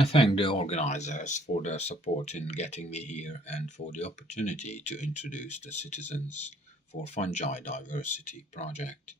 I thank the organizers for their support in getting me here and for the opportunity to introduce the Citizens for Fungi Diversity project,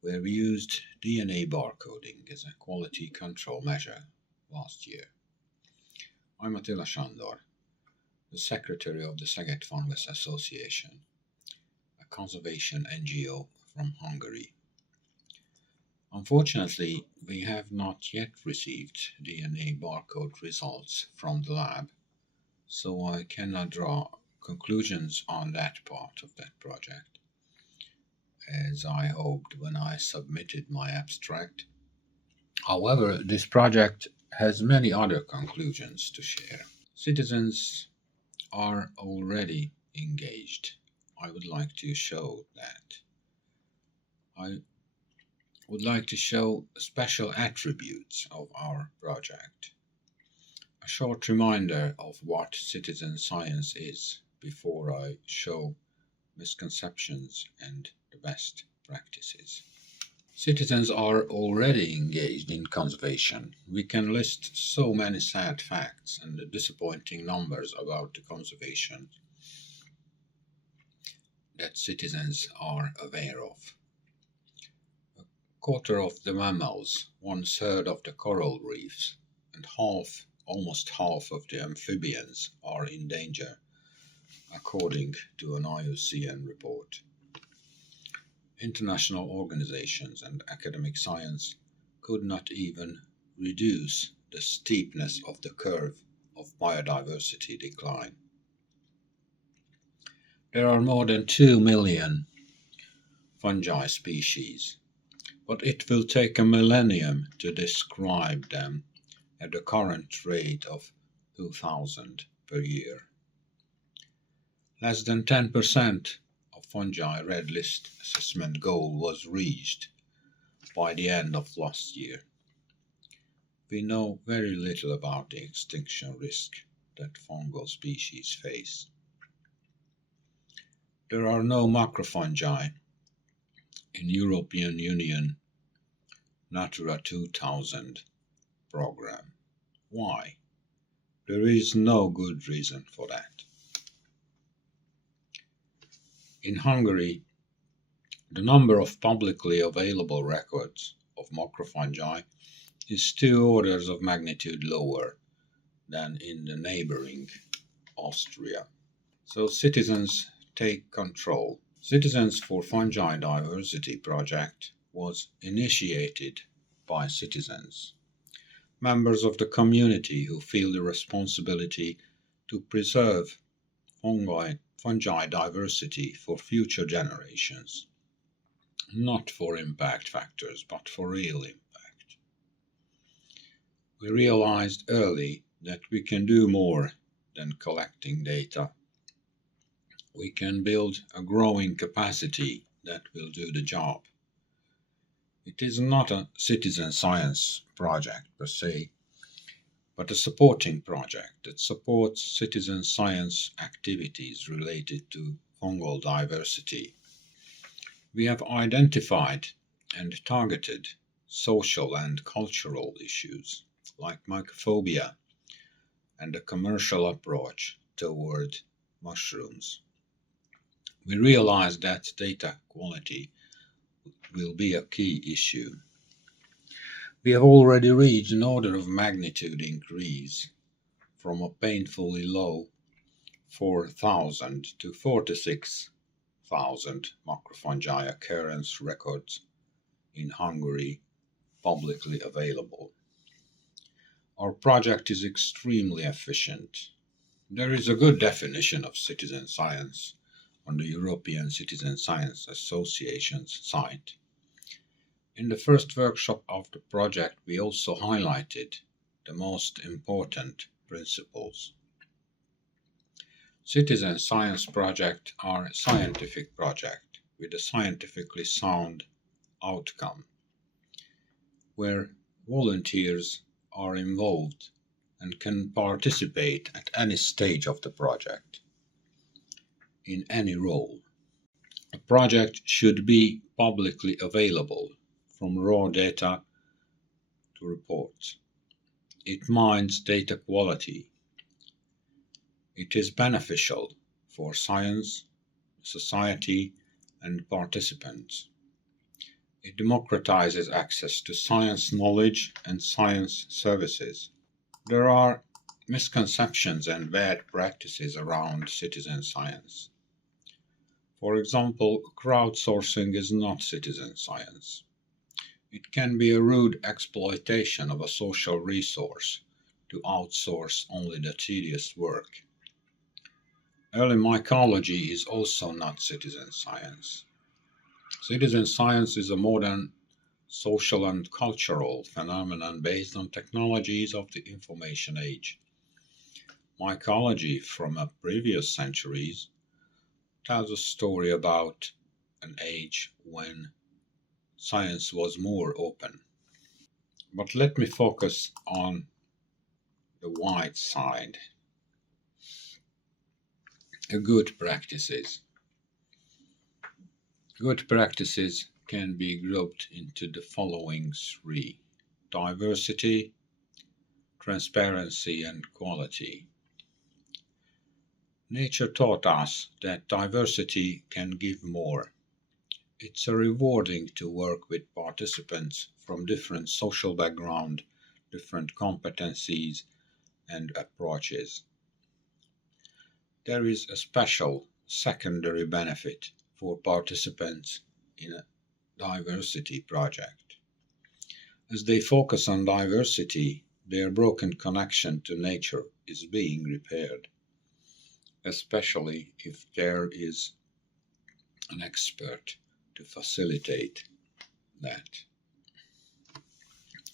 where we used DNA barcoding as a quality control measure last year. I'm Attila Sándor, the Secretary of the Szeged Fungus Association, a conservation NGO from Hungary. Unfortunately, we have not yet received DNA barcode results from the lab, so I cannot draw conclusions on that part of that project, as I hoped when I submitted my abstract. However, this project has many other conclusions to share. Citizens are already engaged. I would like to show that. I would like to show special attributes of our project. A short reminder of what citizen science is before I show misconceptions and the best practices. Citizens are already engaged in conservation. We can list so many sad facts and disappointing numbers about the conservation that citizens are aware of. Quarter of the mammals, 1/3 of the coral reefs, and almost half of the amphibians are in danger, according to an IUCN report. International organizations and academic science could not even reduce the steepness of the curve of biodiversity decline. There are more than 2 million fungi species, but it will take a millennium to describe them at the current rate of 2,000 per year. Less than 10% of fungi red list assessment goal was reached by the end of last year. We know very little about the extinction risk that fungal species face. There are no macrofungi in European Union Natura 2000 program. Why? There is no good reason for that. In Hungary, the number of publicly available records of macrofungi is 2 orders of magnitude lower than in the neighboring Austria. So citizens take control. Citizens for Fungi Diversity project was initiated by citizens, members of the community who feel the responsibility to preserve fungi diversity for future generations, not for impact factors, but for real impact. We realized early that we can do more than collecting data. We can build a growing capacity that will do the job. It is not a citizen science project per se, but a supporting project that supports citizen science activities related to fungal diversity. We have identified and targeted social and cultural issues like mycophobia and a commercial approach toward mushrooms. We realize that data quality will be a key issue. We have already reached an order of magnitude increase from a painfully low 4,000 to 46,000 macrofungi occurrence records in Hungary publicly available. Our project is extremely efficient. There is a good definition of citizen science on the European Citizen Science Association's site. In the first workshop of the project, we also highlighted the most important principles. Citizen science projects are a scientific project with a scientifically sound outcome, where volunteers are involved and can participate at any stage of the project, in any role. A project should be publicly available, from raw data to reports. it mines data quality. It is beneficial for science, society, and participants. It democratizes access to science knowledge and science services. There are misconceptions and bad practices around citizen science. For example, crowdsourcing is not citizen science. It can be a rude exploitation of a social resource to outsource only the tedious work. Early mycology is also not citizen science. Citizen science is a modern social and cultural phenomenon based on technologies of the information age. Mycology from previous centuries tells a story about an age when science was more open. But let me focus on the white side, the good practices. Good practices can be grouped into the following three: diversity, transparency, and quality. Nature taught us that diversity can give more. It's rewarding to work with participants from different social background, different competencies and approaches. There is a special secondary benefit for participants in a diversity project. As they focus on diversity, their broken connection to nature is being repaired, especially if there is an expert to facilitate that.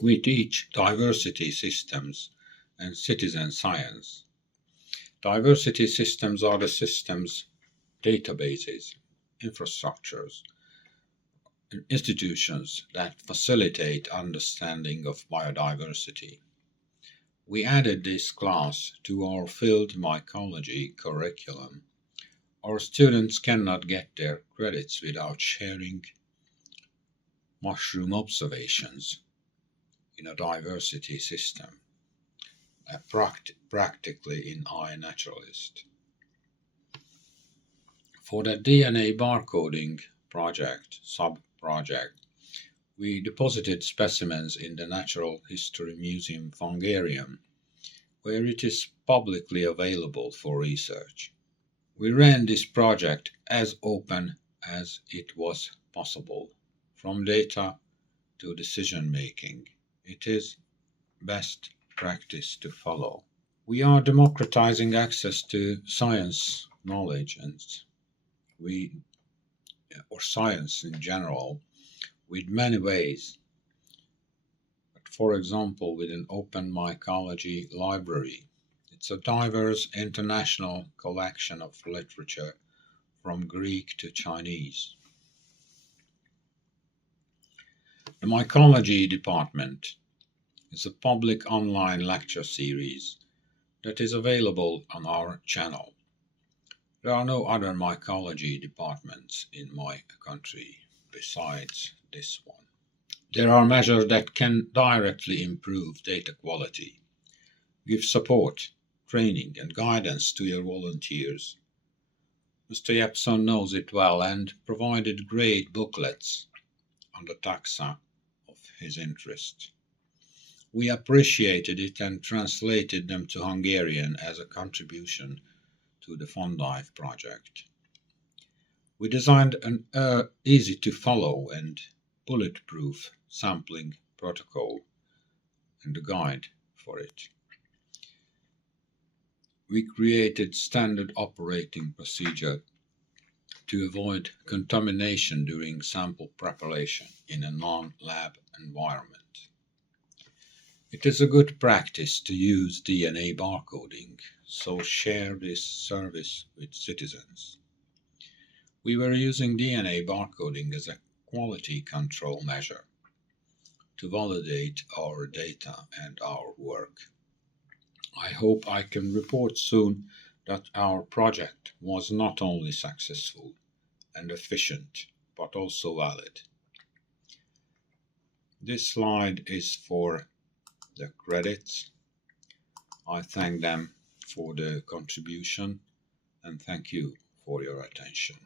We teach diversity systems and citizen science. Diversity systems are the systems, databases, infrastructures, and institutions that facilitate understanding of biodiversity. We added this class to our field mycology curriculum. Our students cannot get their credits without sharing mushroom observations in a diversity system, practically in iNaturalist. For the DNA barcoding project, sub-project, we deposited specimens in the Natural History Museum Fungarium, where it is publicly available for research. We ran this project as open as it was possible, from data to decision making. It is best practice to follow. We are democratizing access to science knowledge or science in general with many ways. For example, with an open mycology library. It's a diverse international collection of literature from Greek to Chinese. The Mycology Department is a public online lecture series that is available on our channel. There are no other mycology departments in my country besides this one. There are measures that can directly improve data quality, give support, training and guidance to your volunteers. Mr. Jeppson knows it well and provided great booklets on the taxa of his interest. We appreciated it and translated them to Hungarian as a contribution to the Fungi project. We designed an easy-to-follow and bulletproof sampling protocol and a guide for it. We created standard operating procedure to avoid contamination during sample preparation in a non-lab environment. It is a good practice to use DNA barcoding, so share this service with citizens. We were using DNA barcoding as a quality control measure to validate our data and our work. I hope I can report soon that our project was not only successful and efficient, but also valid. This slide is for the credits I thank them for the contribution and thank you for your attention.